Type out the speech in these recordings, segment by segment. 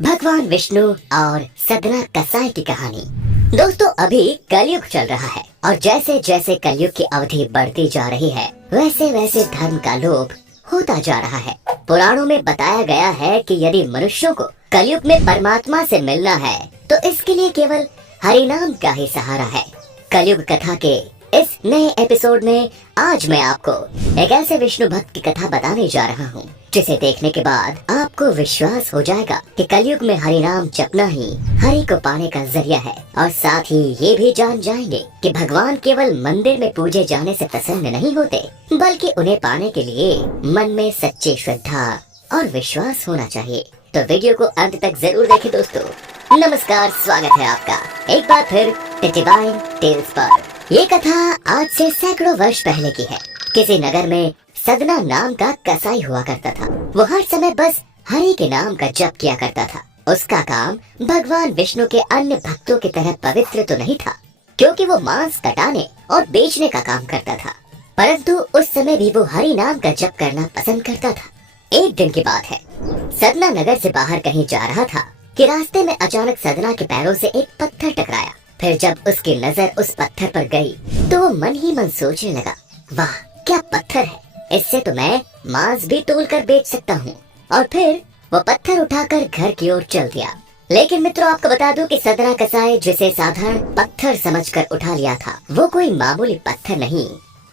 भगवान विष्णु और सदना कसाई की कहानी। दोस्तों, अभी कलयुग चल रहा है और जैसे जैसे कलयुग की अवधि बढ़ती जा रही है वैसे वैसे धर्म का लोप होता जा रहा है। पुराणों में बताया गया है कि यदि मनुष्यों को कलयुग में परमात्मा से मिलना है तो इसके लिए केवल हरि नाम का ही सहारा है। कलयुग कथा के इस नए एपिसोड में आज मैं आपको एक ऐसे विष्णु भक्त की कथा बताने जा रहा हूँ जिसे देखने के बाद आपको विश्वास हो जाएगा कि कलयुग में हरि नाम जपना ही हरि को पाने का जरिया है। और साथ ही ये भी जान जाएंगे कि भगवान केवल मंदिर में पूजे जाने से प्रसन्न नहीं होते, बल्कि उन्हें पाने के लिए मन में सच्ची श्रद्धा और विश्वास होना चाहिए। तो वीडियो को अंत तक जरूर देखें दोस्तों। नमस्कार, स्वागत है आपका एक बार फिर डिवाइन टेल्स पर। ये कथा आज से सैकड़ों वर्ष पहले की है। किसी नगर में सदना नाम का कसाई हुआ करता था। वो हर समय बस हरि के नाम का जप किया करता था। उसका काम भगवान विष्णु के अन्य भक्तों की तरह पवित्र तो नहीं था, क्योंकि वो मांस कटाने और बेचने का काम करता था, परंतु उस समय भी वो हरि नाम का जप करना पसंद करता था। एक दिन की बात है, सदना नगर से बाहर कहीं जा रहा था कि रास्ते में अचानक सदना के पैरों से एक पत्थर टकराया। फिर जब उसकी नजर उस पत्थर पर गई तो वो मन ही मन सोचने लगा, वाह क्या पत्थर है, इससे तो मैं मांस भी तोल कर बेच सकता हूँ। और फिर वो पत्थर उठाकर घर की ओर चल दिया। लेकिन मित्रों, आपको बता दूं कि सदना कसाई जिसे साधारण पत्थर समझकर उठा लिया था, वो कोई मामूली पत्थर नहीं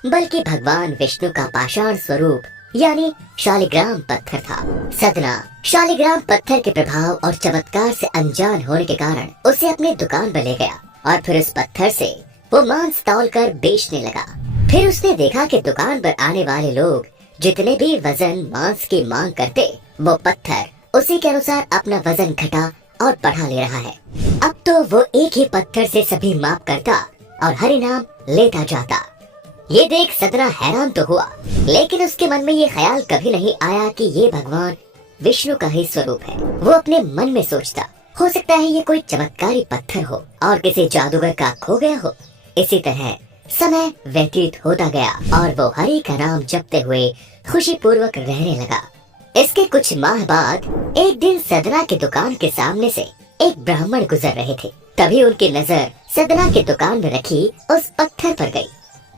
बल्कि भगवान विष्णु का पाषाण स्वरूप यानी शालिग्राम पत्थर था। सदना शालिग्राम पत्थर के प्रभाव और चमत्कार से अनजान होने के कारण उसे अपनी दुकान पर ले गया और फिर उस पत्थर से वो मांस तौल कर बेचने लगा। फिर उसने देखा कि दुकान पर आने वाले लोग जितने भी वजन मांस की मांग करते, वो पत्थर उसी के अनुसार अपना वजन घटा और बढ़ा ले रहा है। अब तो वो एक ही पत्थर से सभी माप करता और हरि नाम लेता जाता। ये देख सदना हैरान तो हुआ, लेकिन उसके मन में ये ख्याल कभी नहीं आया कि ये भगवान विष्णु का ही स्वरूप है। वो अपने मन में सोचता, हो सकता है ये कोई चमत्कारी पत्थर हो और किसी जादूगर का खो गया हो। इसी तरह समय व्यतीत होता गया और वो हरि का नाम जपते हुए खुशी पूर्वक रहने लगा। इसके कुछ माह बाद एक दिन सदना की दुकान के सामने से एक ब्राह्मण गुजर रहे थे। तभी उनकी नजर सदना की दुकान में रखी उस पत्थर पर गई।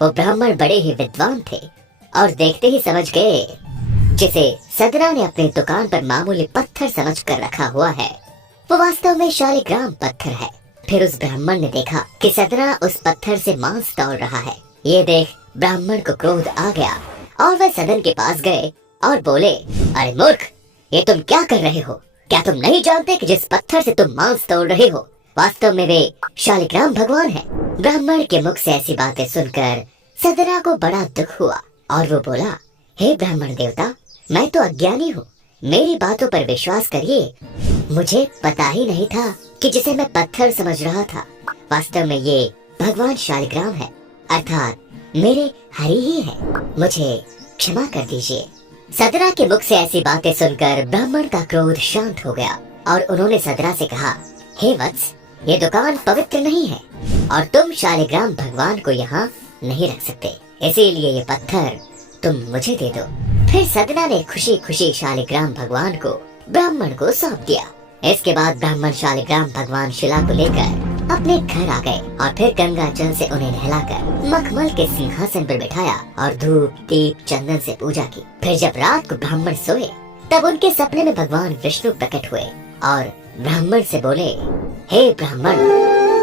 वो ब्राह्मण बड़े ही विद्वान थे और देखते ही समझ गए जिसे सदना ने अपनी दुकान पर मामूली पत्थर समझकर रखा हुआ है, वो वास्तव में शालिग्राम पत्थर है। फिर उस ब्राह्मण ने देखा कि सदना उस पत्थर से मांस तौल रहा है। ये देख ब्राह्मण को क्रोध आ गया और वह सदन के पास गए और बोले, अरे मूर्ख, ये तुम क्या कर रहे हो? क्या तुम नहीं जानते कि जिस पत्थर से तुम मांस तोल रहे हो वास्तव में वे शालिग्राम भगवान है? ब्राह्मण के मुख से ऐसी बातें सुनकर सदना को बड़ा दुख हुआ और वो बोला, हे ब्राह्मण देवता, मैं तो अज्ञानी हूँ, मेरी बातों पर विश्वास करिए। मुझे पता ही नहीं था कि जिसे मैं पत्थर समझ रहा था वास्तव में ये भगवान शालिग्राम है, अर्थात मेरे हरि ही है। मुझे क्षमा कर दीजिए। सदना के मुख से ऐसी बातें सुनकर ब्राह्मण का क्रोध शांत हो गया और उन्होंने सदना से कहा, हे वत्स, ये दुकान पवित्र नहीं है और तुम शालिग्राम भगवान को यहाँ नहीं रख सकते, इसीलिए ये पत्थर तुम मुझे दे दो। फिर सदना ने खुशी खुशी शालिग्राम भगवान को ब्राह्मण को सौंप दिया। इसके बाद ब्राह्मण शालिग्राम भगवान शिला को लेकर अपने घर आ गए और फिर गंगा जल से उन्हें नहलाकर मखमल के सिंहासन पर बिठाया और धूप दीप चंदन से पूजा की। फिर जब रात को ब्राह्मण सोए तब उनके सपने में भगवान विष्णु प्रकट हुए और ब्राह्मण से बोले, हे ब्राह्मण,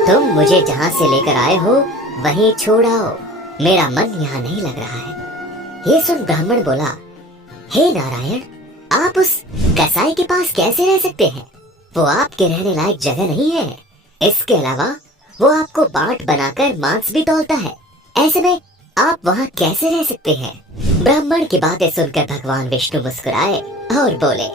तुम मुझे जहाँ से लेकर आए हो वहीं छोड़ आओ, मेरा मन यहाँ नहीं लग रहा है। ये सुन ब्राह्मण बोला, हे नारायण, आप उस कसाई के पास कैसे रह सकते हैं? वो आपके रहने लायक जगह नहीं है। इसके अलावा वो आपको बाट बनाकर मांस भी तौलता है, ऐसे में आप वहाँ कैसे रह सकते हैं? ब्राह्मण की बातें सुनकर भगवान विष्णु मुस्कुराए और बोले,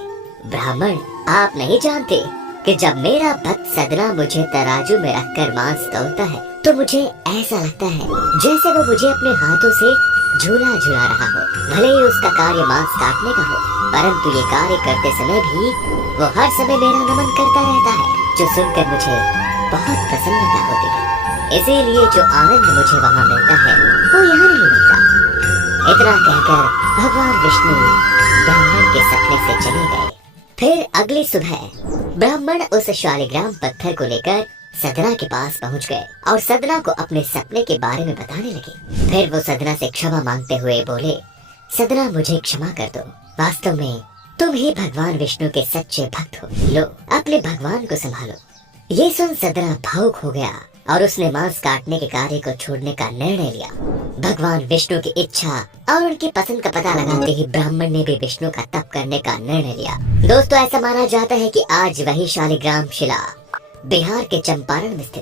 ब्राह्मण, आप नहीं जानते कि जब मेरा भक्त सदना मुझे तराजू में रखकर मांस तौलता है तो मुझे ऐसा लगता है जैसे वो मुझे अपने हाथों से झूला झूला रहा हो। भले ही उसका कार्य मांस काटने का हो, परंतु ये कार्य करते समय भी वो हर समय मेरा नमन करता रहता है, जो सुनकर मुझे बहुत प्रसन्नता होती है। इसीलिए जो आनंद मुझे वहाँ मिलता है वो यहाँ नहीं मिलता। इतना कहकर भगवान विष्णु ब्राह्मण के सपने से चले गए। फिर अगली सुबह ब्राह्मण उस शालिग्राम पत्थर को लेकर सदना के पास पहुंच गए और सदना को अपने सपने के बारे में बताने लगे। फिर वो सदना से क्षमा मांगते हुए बोले, सदना मुझे क्षमा कर दो, वास्तव में तुम ही भगवान विष्णु के सच्चे भक्त हो, लो अपने भगवान को संभालो। ये सुन सदना भावुक हो गया और उसने मांस काटने के कार्य को छोड़ने का निर्णय लिया। भगवान विष्णु की इच्छा और उनकी पसंद का पता लगाते ही ब्राह्मण ने भी विष्णु का तप करने का निर्णय लिया। दोस्तों, ऐसा माना जाता है कि आज वही शालिग्राम शिला बिहार के चंपारण में स्थित